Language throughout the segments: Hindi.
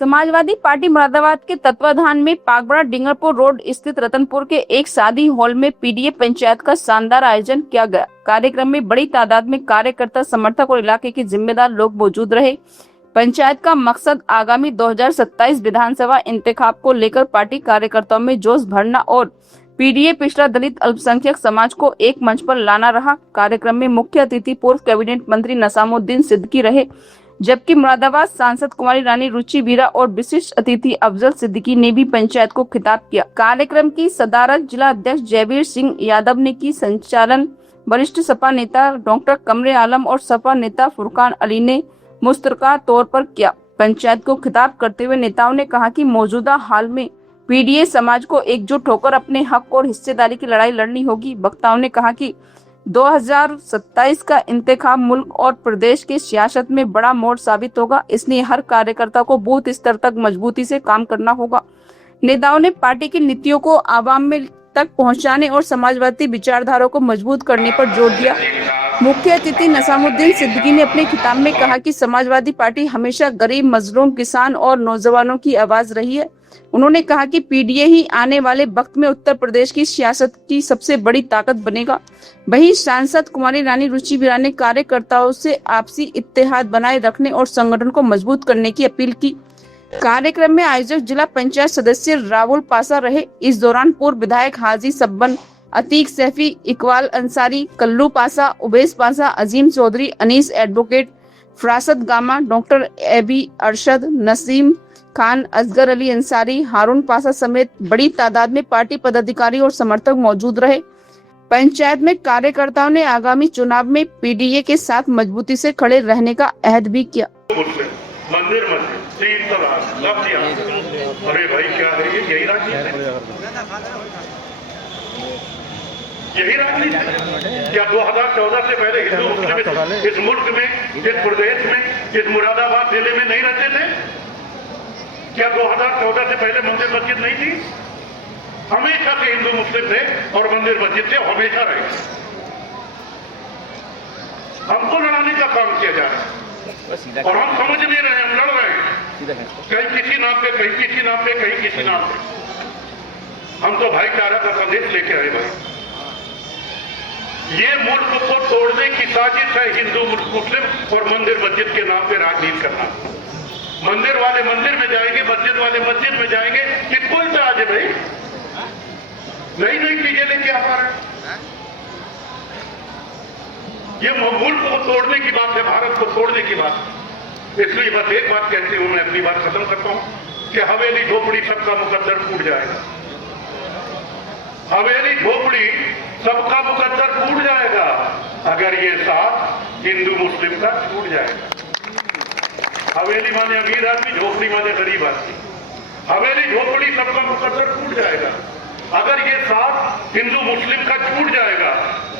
समाजवादी पार्टी मुरादाबाद के तत्वाधान में पागबड़ा डिंगरपुर रोड स्थित रतनपुर के एक शादी हॉल में पीडीए पंचायत का शानदार आयोजन किया गया। कार्यक्रम में बड़ी तादाद में कार्यकर्ता, समर्थक और इलाके के जिम्मेदार लोग मौजूद रहे। पंचायत का मकसद आगामी 2027 विधानसभा इंतखाब को लेकर पार्टी कार्यकर्ताओं में जोश भरना और पीडीए पिछड़ा दलित अल्पसंख्यक समाज को एक मंच पर लाना रहा। कार्यक्रम में मुख्य अतिथि पूर्व कैबिनेट मंत्री नसामुद्दीन सिद्दीकी रहे, जबकि मुरादाबाद सांसद कुमारी रानी रुचि वीरा और विशिष्ट अतिथि अफजल सिद्दीकी ने भी पंचायत को खिताब किया। कार्यक्रम की सदारत जिला अध्यक्ष जयवीर सिंह यादव ने की। संचालन वरिष्ठ सपा नेता डॉक्टर कमरे आलम और सपा नेता फुरकान अली ने मुश्तरका तौर पर किया। पंचायत को खिताब करते हुए नेताओं ने कहा कि मौजूदा हाल में पीडीए समाज को एकजुट होकर अपने हक और हिस्सेदारी की लड़ाई लड़नी होगी। वक्ताओं ने कहा कि 2027 का इंतखाब मुल्क और प्रदेश की सियासत में बड़ा मोड़ साबित होगा, इसलिए हर कार्यकर्ता को बूथ स्तर तक मजबूती से काम करना होगा। नेताओं ने पार्टी की नीतियों को आवाम में तक पहुंचाने और समाजवादी विचारधारा को मजबूत करने पर जोर दिया। मुख्य अतिथि नसामुद्दीन सिद्दीकी ने अपने खिताब में कहा कि समाजवादी पार्टी हमेशा गरीब, मजलूम, किसान और नौजवानों की आवाज रही है। उन्होंने कहा कि पीडीए ही आने वाले वक्त में उत्तर प्रदेश की सियासत की सबसे बड़ी ताकत बनेगा। वहीं सांसद कुमारी रानी रुचि वीरा ने कार्यकर्ताओं से आपसी इत्तेहाद बनाए रखने और संगठन को मजबूत करने की अपील की। कार्यक्रम में आयोजक जिला पंचायत सदस्य राहुल पासा रहे। इस दौरान पूर्व विधायक हाजी Sabban, Atiq Saifi, Iqbal Ansari, Kullu Pasha, Ubais Pasha, Azeem Chaudhary, Anees advocate, Farasat Gama, doctor AB Arshad, Naseem Khan, Asgar Ali Ansari, Haroon Pasha समेत बड़ी तादाद में पार्टी पदाधिकारी और समर्थक मौजूद रहे। पंचायत में कार्यकर्ताओं ने आगामी चुनाव में पीडीए के साथ मजबूती से खड़े रहने का अहद भी किया। मंदिर तीन तलाक अरे भाई क्या है ये? यही राजनीति है, यही राजनीति है। क्या 2014 से पहले हिंदू मुस्लिम इस मुल्क में, इस प्रदेश में, इस मुरादाबाद जिले में नहीं रहते थे? क्या 2014 से पहले मंदिर मस्जिद नहीं थी? हमेशा से हिंदू मुस्लिम थे और मंदिर मस्जिद से हमेशा रहे। हमको लड़ाने का काम किया जा रहा है और हम समझ नहीं रहे, हम लड़ रहे हैं, कहीं किसी नाम पे, कहीं किसी नाम पे, कहीं किसी नाम पे। हम तो भाईचारा का संदेश लेके आए भाई। ये मुल्क को तोड़ने की साजिश है हिंदू मुस्लिम और मंदिर मस्जिद के नाम पे राजनीति करना। मंदिर वाले मंदिर में जाएंगे, मस्जिद वाले मस्जिद में जाएंगे। किसको इतराज है भाई? नई नई चीजें लेके आ रहे हैं। ये मुल्क को तोड़ने की बात है, भारत को तोड़ने की बात। इसलिए बस एक बात कहते हुए मैं अपनी बात खत्म करता हूं कि हवेली झोपड़ी सबका मुकद्दर टूट जाएगा। हवेली झोपड़ी सबका मुकद्दर टूट जाएगा अगर ये साथ हिंदू मुस्लिम का टूट जाएगा। हवेली माने अमीर आदमी, झोपड़ी माने गरीब आदमी। हवेली झोपड़ी सबका मुकद्दर टूट जाएगा अगर ये साथ हिंदू मुस्लिम का टूट जाएगा।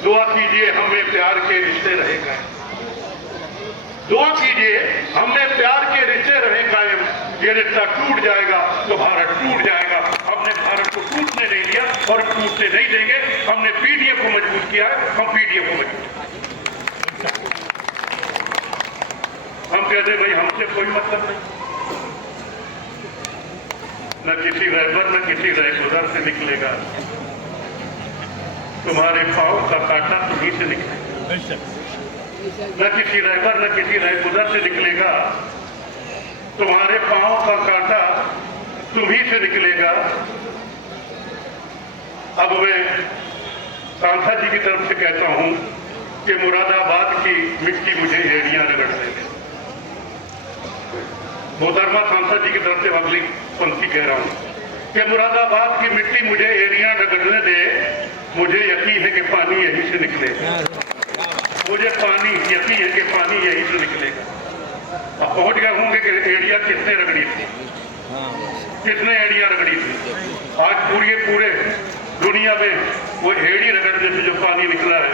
दुआ कीजिए हमें प्यार के रिश्ते रहे कायम। दुआ कीजिए हमें प्यार के रिश्ते रहे कायम। ये रिश्ता टूट जाएगा तो भारत टूट जाएगा। हमने भारत को टूटने नहीं दिया और टूटने नहीं देंगे। हमने पीडीए को मजबूत किया है, हम पीडीए को मजबूत। हम कहते भाई हमसे कोई मतलब नहीं, न किसी रहबर न किसी रहगुजर से निकलेगा। तुम्हारे पांव का कांटा तुम्हीं से निकलेगा। न किसी रहबर न किसी रहगुजर से निकलेगा। तुम्हारे पांव का कांटा तुम्हीं से निकलेगा। अब मैं सांसद जी की तरफ से कहता हूं कि मुरादाबाद की मिट्टी मुझे एड़ियां रगड़ने दे। मोहतरमा सांसद जी की तरफ से अगली पंक्ति कह रहा हूं कि मुरादाबाद की मिट्टी मुझे एरिया रगड़ने दे। मुझे यकीन है कि पानी यहीं से निकलेगा। मुझे पानी यकीन है कि पानी यहीं से निकलेगा। अब पहुंच गए होंगे कि एरिया किसने रगड़ी थी, किसने एरिया रगड़ी थी। आज पूरे दुनिया में वो एड़ी रगड़ने से जो पानी निकला है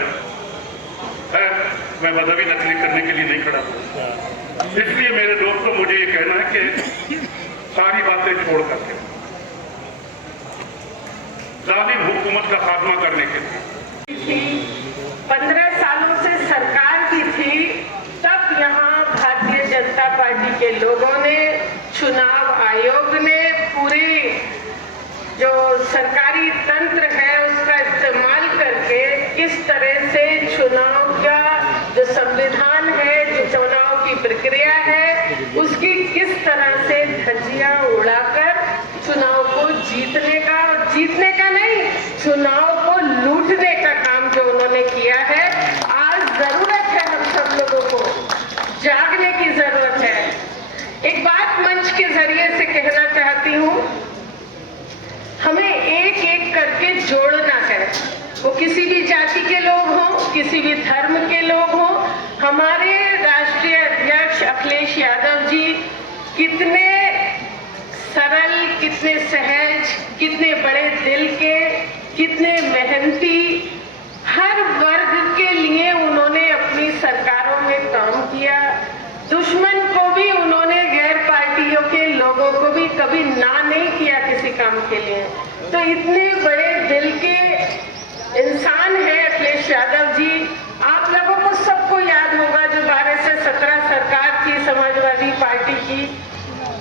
मैं मजहबी नकली करने के लिए नहीं खड़ा हूं। इसलिए मेरे दोस्तों मुझे ये कहना है कि सारी बातें छोड़ करके जालिम हुकूमत का खात्मा करने के लिए 15 सालों से सरकार की थी, तब यहाँ भारतीय जनता पार्टी के लोगों ने चुनाव आयोग ने पूरी जो सरकारी तंत्र है उसका इस्तेमाल करके किस तरह से चुनाव का जो संविधान है, जो चुनाव की प्रक्रिया है, उसकी किस तरह से धज्जियां उड़ाकर चुनाव को जीतने का, और जीतने का नहीं, चुनाव को लूटने का काम जो उन्होंने किया है। आज जरूरत है हम सब लोगों को जागने की जरूरत है। एक बात मंच के जरिए से कहना चाहती हूँ, हमें एक एक करके जोड़ना है। वो किसी भी जाति के लोग हों, किसी भी धर्म के लोग हों। हमारे राष्ट्रीय अध्यक्ष अखिलेश यादव जी कितने सरल, कितने सहज, कितने बड़े दिल के, कितने मेहनती, हर वर्ग के लिए उन्होंने अपनी सरकारों में काम किया। दुश्मन को भी उन्होंने, गैर पार्टियों के लोगों को भी कभी ना नहीं किया किसी काम के लिए। तो इतने बड़े दिल के इंसान है अखिलेश यादव जी। आप लोगों को सबको याद होगा जो 12 से 17 सरकार थी समाजवादी पार्टी की,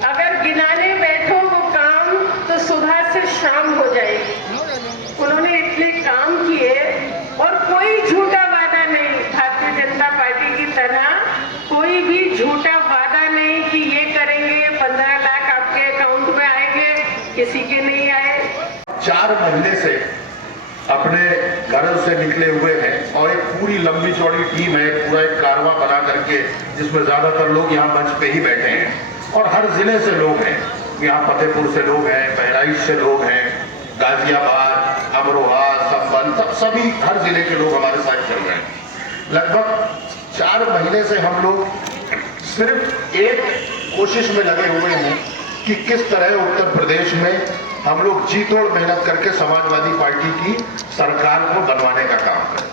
अगर गिनाने बैठो वो काम तो सुबह से शाम हो जाएगी। उन्होंने इतने काम किए और कोई झूठा वादा नहीं, भारतीय जनता पार्टी की तरह कोई भी झूठा वादा नहीं कि ये करेंगे, 15 लाख आपके अकाउंट में आएंगे, किसी के नहीं आए। 4 महीने से अपने घरों से निकले हुए हैं और एक पूरी लंबी चौड़ी टीम है, पूरा एक कारवां बना करके, जिसमें ज्यादातर लोग यहाँ मंच पे ही बैठे हैं और हर जिले से लोग हैं। यहाँ फतेहपुर से लोग हैं, बहराइच से लोग हैं, गाजियाबाद, अमरोहा, संबल, सभी हर जिले के लोग हमारे साथ चल रहे हैं। लगभग 4 महीने से हम लोग सिर्फ एक कोशिश में लगे हुए हैं कि किस तरह उत्तर प्रदेश में हम लोग जी तोड़ मेहनत करके समाजवादी पार्टी की सरकार को बनवाने का काम करें।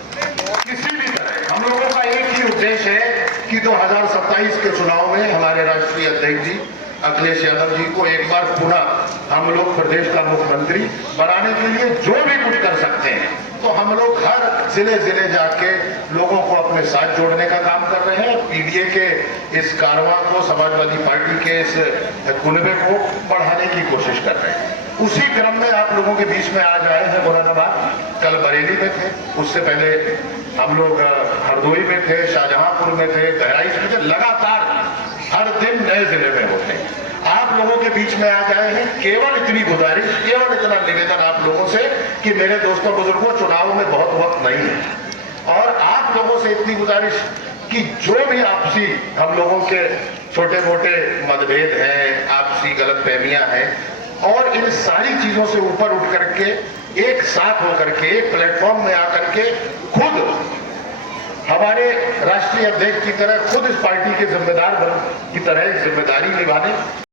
किसी भी तरह हम लोगों का एक ही उद्देश्य है कि 2027 के चुनाव में हमारे राष्ट्रीय अध्यक्ष जी अखिलेश यादव जी को एक बार पुनः हम लोग प्रदेश का मुख्यमंत्री बनाने के लिए जो भी कुछ कर सकते हैं, तो हम लोग हर जिले जिले जाके लोगों को अपने साथ जोड़ने का काम कर रहे हैं। पीडीए के इस कारवां को, समाजवादी पार्टी के इस कुनबे को बढ़ाने की कोशिश कर रहे हैं। उसी क्रम में आप लोगों के बीच में आज आए हैं मुरादाबाद, कल बरेली में थे, उससे पहले हम लोग हरदोई में थे, शाहजहांपुर में थे, बहराइच में थे। लगातार हर दिन नए जिले में होते हैं। आप लोगों के बीच में आज आए हैं, केवल इतनी गुजारिश, केवल इतना निवेदन आप लोगों से कि मेरे दोस्तों बुजुर्गों, चुनाव में बहुत वक्त नहीं है और आप लोगों से इतनी गुजारिश कि जो भी आपसी हम लोगों के छोटे मोटे मतभेद हैं, आपसी गलतफहमियां हैं, और इन सारी चीजों से ऊपर उठ करके एक साथ होकर के एक प्लेटफॉर्म में आकर के खुद हमारे राष्ट्रीय अध्यक्ष की तरह खुद इस पार्टी के जिम्मेदार की तरह जिम्मेदारी निभाने